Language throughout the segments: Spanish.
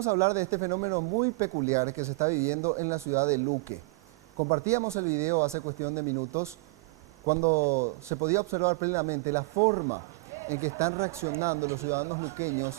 vamos a hablar de este fenómeno muy peculiar que se está viviendo en la ciudad de Luque. Compartíamos el video hace cuestión de minutos cuando se podía observar plenamente la forma en que están reaccionando los ciudadanos luqueños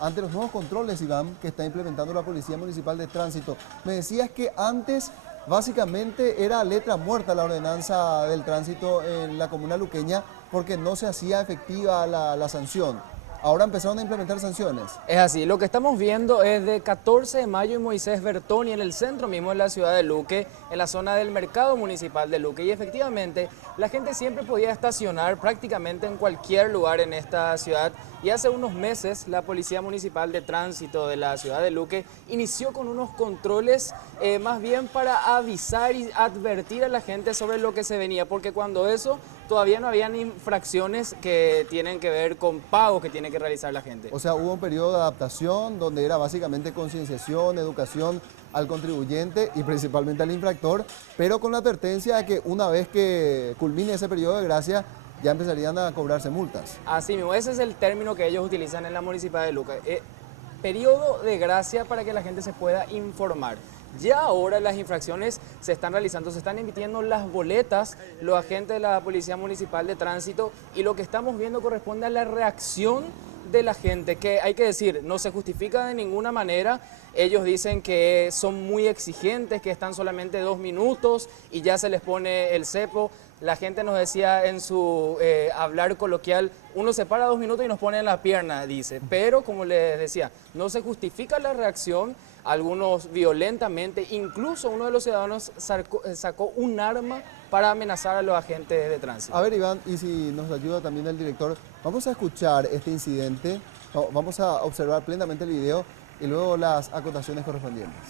ante los nuevos controles, Iván, que está implementando la Policía Municipal de Tránsito. Me decías que antes básicamente era letra muerta la ordenanza del tránsito en la comuna luqueña porque no se hacía efectiva la sanción. Ahora empezaron a implementar sanciones. Es así, lo que estamos viendo es de 14 de mayo en Moisés Bertoni, en el centro mismo de la ciudad de Luque, en la zona del mercado municipal de Luque. Y efectivamente, la gente siempre podía estacionar prácticamente en cualquier lugar en esta ciudad. Y hace unos meses, la Policía Municipal de Tránsito de la ciudad de Luque inició con unos controles más bien para avisar y advertir a la gente sobre lo que se venía, porque cuando eso todavía no habían infracciones que tienen que ver con pagos que tiene que realizar la gente. O sea, hubo un periodo de adaptación donde era básicamente concienciación, educación al contribuyente y principalmente al infractor, pero con la advertencia de que una vez que culmine ese periodo de gracia, ya empezarían a cobrarse multas. Así mismo, ese es el término que ellos utilizan en la Municipalidad de Luque. Periodo de gracia para que la gente se pueda informar. Ya ahora las infracciones se están realizando, se están emitiendo las boletas, los agentes de la Policía Municipal de Tránsito, y lo que estamos viendo corresponde a la reacción de la gente, que hay que decir, no se justifica de ninguna manera. Ellos dicen que son muy exigentes, que están solamente 2 minutos y ya se les pone el cepo. La gente nos decía en su hablar coloquial, uno se para 2 minutos y nos pone en la pierna, dice. Pero como les decía, no se justifica la reacción, algunos violentamente, incluso uno de los ciudadanos sacó un arma para amenazar a los agentes de tránsito. A ver, Iván, y si nos ayuda también el director, vamos a escuchar este incidente, vamos a observar plenamente el video y luego las acotaciones correspondientes.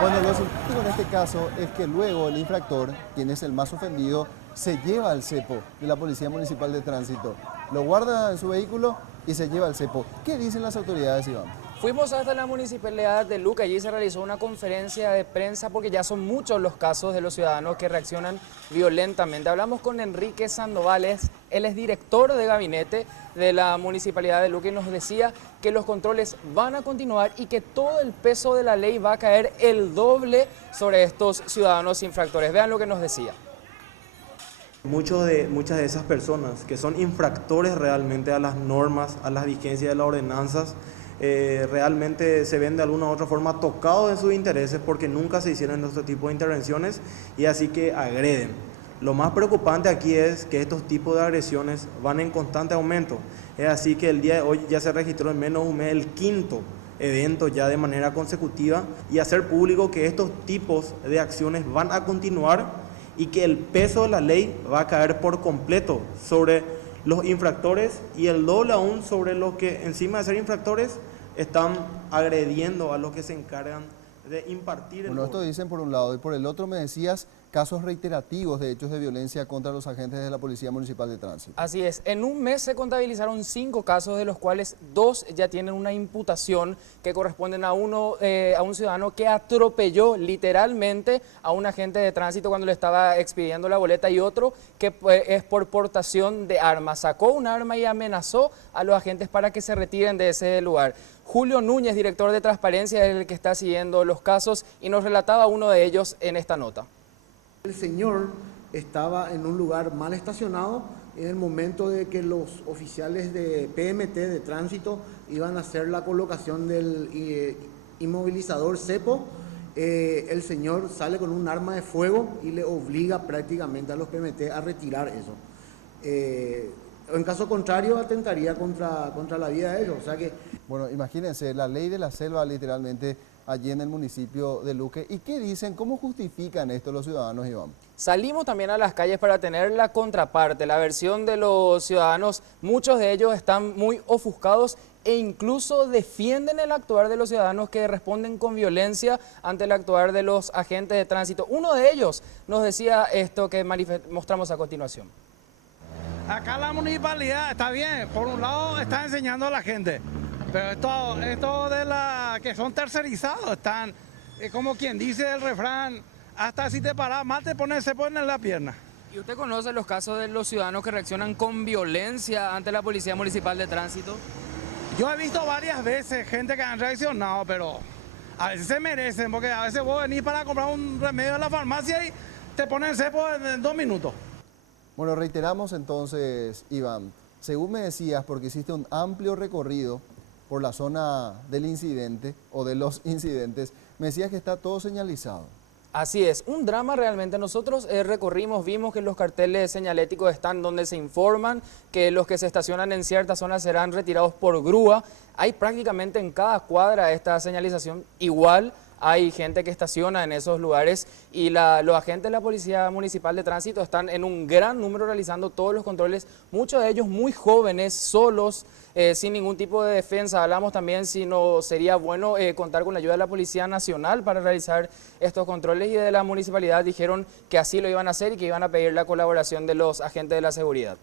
Bueno, lo simpático en este caso es que luego el infractor, quien es el más ofendido, se lleva el cepo de la Policía Municipal de Tránsito. Lo guarda en su vehículo y se lleva el cepo. ¿Qué dicen las autoridades, Iván? Fuimos hasta la Municipalidad de Luque, allí se realizó una conferencia de prensa porque ya son muchos los casos de los ciudadanos que reaccionan violentamente. Hablamos con Enrique Sandoval, él es director de gabinete de la Municipalidad de Luque y nos decía que los controles van a continuar y que todo el peso de la ley va a caer el doble sobre estos ciudadanos infractores. Vean lo que nos decía. Muchas de esas personas que son infractores realmente a las normas, a las vigencias de las ordenanzas, realmente se ven de alguna u otra forma tocados en sus intereses porque nunca se hicieron este tipo de intervenciones y así que agreden. Lo más preocupante aquí es que estos tipos de agresiones van en constante aumento. Es así que el día de hoy ya se registró en menos de un mes el 5º evento ya de manera consecutiva y hacer público que estos tipos de acciones van a continuar y que el peso de la ley va a caer por completo sobre los infractores y el doble aún sobre los que encima de ser infractores están agrediendo a los que se encargan de impartir el Bueno, esto orden. dicen por un lado y por el otro me decías casos reiterativos de hechos de violencia contra los agentes de la Policía Municipal de Tránsito. Así es, en un mes se contabilizaron 5 casos, de los cuales 2 ya tienen una imputación que corresponden a a un ciudadano que atropelló literalmente a un agente de tránsito cuando le estaba expidiendo la boleta, y otro que es por portación de armas. Sacó un arma y amenazó a los agentes para que se retiren de ese lugar. Julio Núñez, director de Transparencia, es el que está siguiendo los casos y nos relataba uno de ellos en esta nota. El señor estaba en un lugar mal estacionado en el momento de que los oficiales de PMT, de tránsito, iban a hacer la colocación del inmovilizador cepo. El señor sale con un arma de fuego y le obliga prácticamente a los PMT a retirar eso. En caso contrario, atentaría contra la vida de ellos. O sea que... Bueno, imagínense, la ley de la selva literalmente allí en el municipio de Luque. ¿Y qué dicen? ¿Cómo justifican esto los ciudadanos, Iván? Salimos también a las calles para tener la contraparte, la versión de los ciudadanos. Muchos de ellos están muy ofuscados e incluso defienden el actuar de los ciudadanos que responden con violencia ante el actuar de los agentes de tránsito. Uno de ellos nos decía esto que mostramos a continuación. Acá la municipalidad está bien, por un lado está enseñando a la gente, pero esto de la que son tercerizados, están, como quien dice el refrán, hasta si te paras mal te ponen cepo en la pierna. ¿Y usted conoce los casos de los ciudadanos que reaccionan con violencia ante la Policía Municipal de Tránsito? Yo he visto varias veces gente que han reaccionado, pero a veces se merecen, porque a veces vos venís para comprar un remedio en la farmacia y te ponen cepo en 2 minutos. Bueno, reiteramos entonces, Iván, según me decías, porque hiciste un amplio recorrido por la zona del incidente o de los incidentes, me decías que está todo señalizado. Así es, un drama realmente. Nosotros recorrimos, vimos que los carteles señaléticos están donde se informan que los que se estacionan en ciertas zonas serán retirados por grúa. Hay prácticamente en cada cuadra esta señalización. Igual hay gente que estaciona en esos lugares y los agentes de la Policía Municipal de Tránsito están en un gran número realizando todos los controles, muchos de ellos muy jóvenes, solos, sin ningún tipo de defensa. Hablamos también si no sería bueno contar con la ayuda de la Policía Nacional para realizar estos controles, y de la municipalidad dijeron que así lo iban a hacer y que iban a pedir la colaboración de los agentes de la seguridad.